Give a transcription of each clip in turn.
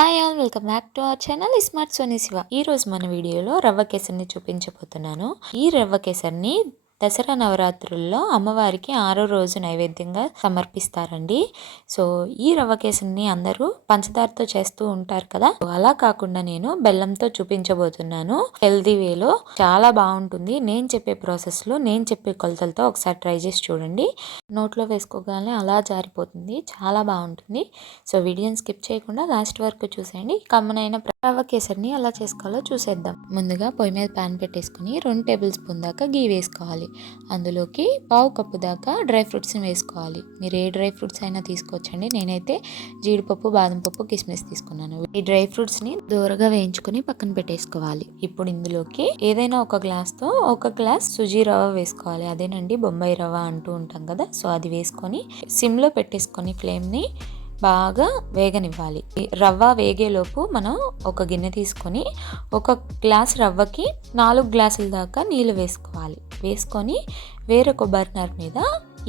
Hi all, welcome back to our channel smart Soni Shiva. ఈ రోజు మన వీడియోలో రవ్వ కేసరిని చూపించబోతున్నాను. ఈ రవ్వ కేసరిని దసరా నవరాత్రుల్లో అమ్మవారికి 6వ రోజు నైవేద్యంగా సమర్పిస్తారండి. సో ఈ రవ్వ కేసరిని అందరూ పంచదారతో చేస్తూ ఉంటారు కదా, అలా కాకుండా నేను బెల్లంతో చూపించబోతున్నాను. హెల్దీ వేలో చాలా బాగుంటుంది. నేను చెప్పే ప్రాసెస్ లో, నేను చెప్పే కొలతలతో ఒకసారి ట్రై చేసి చూడండి. నోట్లో వేసుకోగానే అలా జారిపోతుంది, చాలా బాగుంటుంది. సో వీడియోని స్కిప్ చేయకుండా లాస్ట్ వరకు చూసేయండి. కమ్మనైన రవ్వ కేసరిని ఎలా చేసుకోవాలో చూసేద్దాం. ముందుగా పొయ్యి మీద ప్యాన్ పెట్టేసుకుని 2 టేబుల్ స్పూన్ దాకా గీ వేసుకోవాలి. అందులోకి 1/2 కప్పు దాకా డ్రై ఫ్రూట్స్ని వేసుకోవాలి. మీరు ఏ డ్రై ఫ్రూట్స్ అయినా తీసుకోవచ్చండి. నేనైతే జీడిపప్పు, బాదం పప్పు, కిస్మిస్ తీసుకున్నాను. ఈ డ్రై ఫ్రూట్స్ని దూరగా వేయించుకుని పక్కన పెట్టేసుకోవాలి. ఇప్పుడు ఇందులోకి ఏదైనా ఒక గ్లాస్తో 1 గ్లాస్ సుజీ రవ్వ వేసుకోవాలి. అదేనండి బొంబాయి రవ్వ అంటూ ఉంటాం కదా, సో అది వేసుకొని సిమ్లో పెట్టేసుకొని ఫ్లేమ్ని బాగా వేగనివ్వాలి. రవ్వ వేగేలోపు మనం ఒక గిన్నె తీసుకొని 1 గ్లాస్ రవ్వకి 4 గ్లాసుల దాకా నీళ్ళు వేసుకోవాలి. వేసుకొని వేరే కొబ్బరినార మీద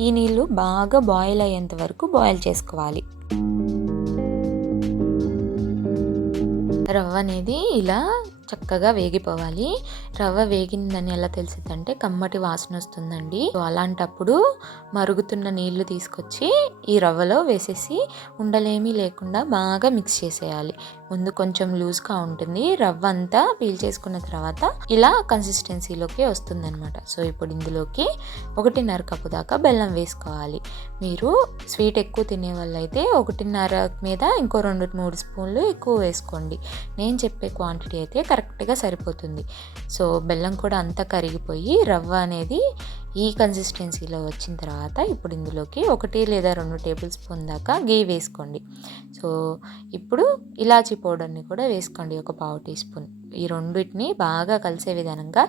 ఈ నీళ్ళు బాగా బాయిల్ అయ్యేంత వరకు బాయిల్ చేసుకోవాలి. రవ్వ అనేది ఇలా చక్కగా వేగిపోవాలి. రవ్వ వేగిందని ఎలా తెలిసిందంటే కమ్మటి వాసన వస్తుందండి. అలాంటప్పుడు మరుగుతున్న నీళ్లు తీసుకొచ్చి ఈ రవ్వలో వేసేసి ఉండలేమీ లేకుండా బాగా మిక్స్ చేసేయాలి. ముందు కొంచెం లూజ్గా ఉంటుంది, రవ్వ అంతా పీల్చేసుకున్న తర్వాత ఇలా కన్సిస్టెన్సీలోకి వస్తుంది అనమాట. సో ఇప్పుడు ఇందులోకి 1.5 కప్పు దాకా బెల్లం వేసుకోవాలి. మీరు స్వీట్ ఎక్కువ తినే వాళ్ళైతే 1.5 మీద ఇంకో 2-3 స్పూన్లు ఎక్కువ వేసుకోండి. నేను చెప్పే క్వాంటిటీ అయితే కరెక్ట్గా సరిపోతుంది. సో బెల్లం కూడా అంతా కరిగిపోయి రవ్వ అనేది ఈ కన్సిస్టెన్సీలో వచ్చిన తర్వాత ఇప్పుడు ఇందులోకి 1 లేదా 2 టేబుల్ స్పూన్ దాకా గీ వేసుకోండి. సో ఇప్పుడు ఇలాచీ పౌడర్ని కూడా వేసుకోండి, 1/4 టీ స్పూన్. ఈ రెండింటిని బాగా కలిసే విధంగా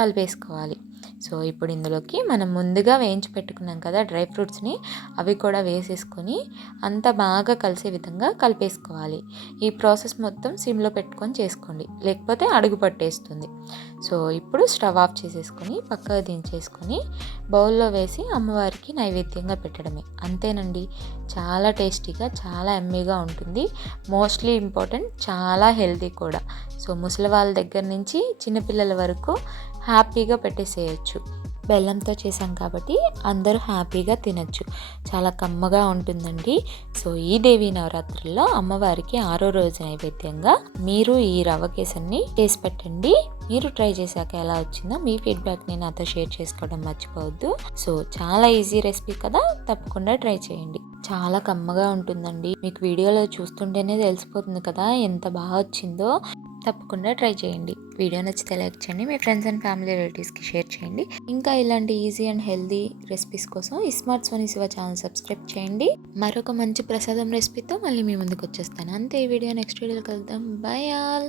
కలిపేసుకోవాలి. సో ఇప్పుడు ఇందులోకి మనం ముందుగా వేయించి పెట్టుకున్నాం కదా డ్రై ఫ్రూట్స్ని, అవి కూడా వేసేసుకొని అంతా బాగా కలిసే విధంగా కలిపేసుకోవాలి. ఈ ప్రాసెస్ మొత్తం సిమ్లో పెట్టుకొని చేసుకోండి, లేకపోతే అడుగు పట్టేస్తుంది. సో ఇప్పుడు స్టవ్ ఆఫ్ చేసేసుకొని పక్కకు దించేసుకొని బౌల్లో వేసి అమ్మవారికి నైవేద్యంగా పెట్టడమే. అంతేనండి, చాలా టేస్టీగా, చాలా ఎమ్మీగా ఉంటుంది. మోస్ట్లీ ఇంపార్టెంట్, చాలా హెల్తీ కూడా. సో ముసలి వాళ్ళ దగ్గర నుంచి చిన్నపిల్లల వరకు హ్యాపీగా పెట్టేసేయచ్చు. బెల్లంతో చేసాం కాబట్టి అందరూ హ్యాపీగా తినచ్చు. చాలా కమ్మగా ఉంటుందండి. సో ఈ దేవీ నవరాత్రుల్లో అమ్మవారికి 6వ రోజు నైవేద్యంగా మీరు ఈ రవ్వ కేసరిని చేసి పెట్టండి. మీరు ట్రై చేశాక ఎలా వచ్చిందో మీ ఫీడ్బ్యాక్ని నాతో షేర్ చేసుకోవడం మర్చిపోవద్దు. సో చాలా ఈజీ రెసిపీ కదా, తప్పకుండా ట్రై చేయండి. చాలా కమ్మగా ఉంటుందండి. మీకు వీడియోలో చూస్తుంటేనే తెలిసిపోతుంది కదా ఎంత బాగా వచ్చిందో. తప్పకుండా ట్రై చేయండి. వీడియో నచ్చితే లైక్ చేయండి, మీ ఫ్రెండ్స్ అండ్ ఫ్యామిలీ రిలేటివ్స్కి షేర్ చేయండి. ఇంకా ఇలాంటి ఈజీ అండ్ హెల్దీ రెసిపీస్ కోసం ఈ smart Soni Shiva channel subscribe చేయండి. మరొక మంచి ప్రసాదం రెసిపీతో మళ్ళీ మీ ముందుకు వచ్చేస్తాను. అంతే, ఈ వీడియో నెక్స్ట్ వీడియోలో కలుద్దాం. By all.